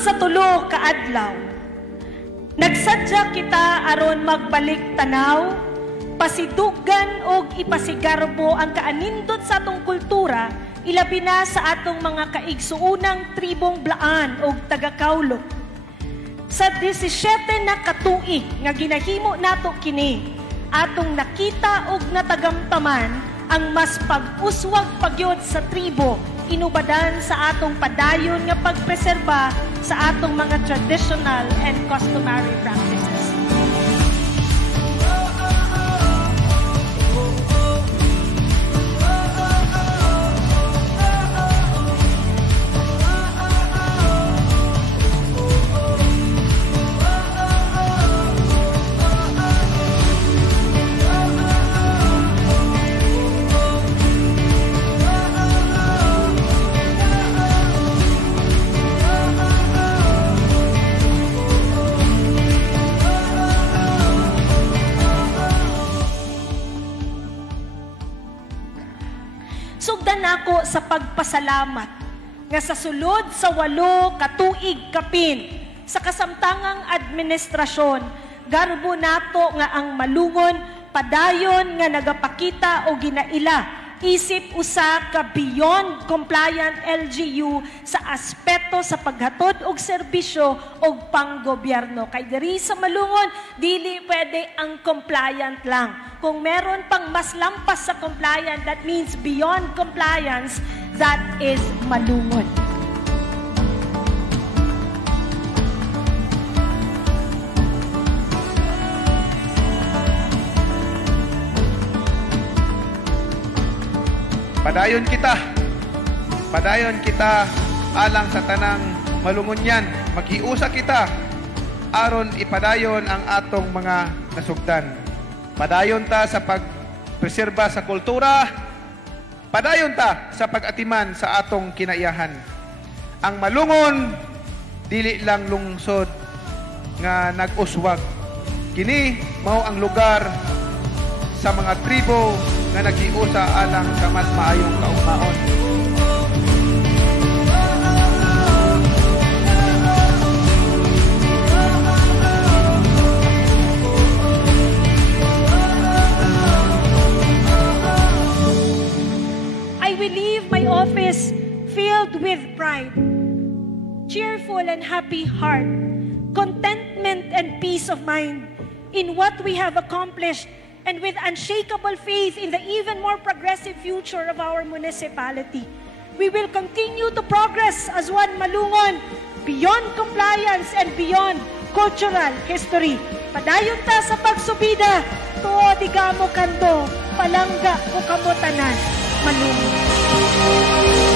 sa tulo ka adlaw. Nagsadya kita aron magbalik tanaw, pasidugan og ipasigarbo ang kaanindot sa atong kultura, ilabi na sa atong mga kaigsuunang tribong Blaan og taga-Kaulo. Sa 17 na katuig nga ginahimo nato kini, atong nakita og natagamtaman ang mas pag-uswag pagyod sa tribo, inubadan sa atong padayon nga pagpreserba sa atong mga traditional and customary practices. Sugdan ako sa pagpasalamat nga sa sulod sa 8 katuig kapin sa kasamtangang administrasyon, garbo nato nga ang malungon padayon nga nagapakita o ginaila isip usa ka beyond compliant LGU sa aspeto sa paghatod og serbisyo og panggobyerno. Kay diri sa malungon, dili pwede ang compliant lang. Kung meron pang mas lampas sa compliant, that means beyond compliance, that is malungon. Padayon kita alang sa tanang malungon yan. Magiusa kita aron ipadayon ang atong mga nasugdan. Padayon ta sa pagpreserba sa kultura, padayon ta sa pag-atiman sa atong kinaiyahan. Ang malungon, dili lang lungsod nga nag-uswag. Kini mao ang lugar sa mga tribo nga nag-iusa alang sa mas maayong kaugmaon. I will leave my office filled with pride, cheerful and happy heart, contentment and peace of mind in what we have accomplished, and with unshakable faith in the even more progressive future of our municipality. We will continue to progress as one malungon, beyond compliance and beyond cultural history. Padayon ta sa pagsubida, tuo digamo kando, palangga o kamutanan, malungon.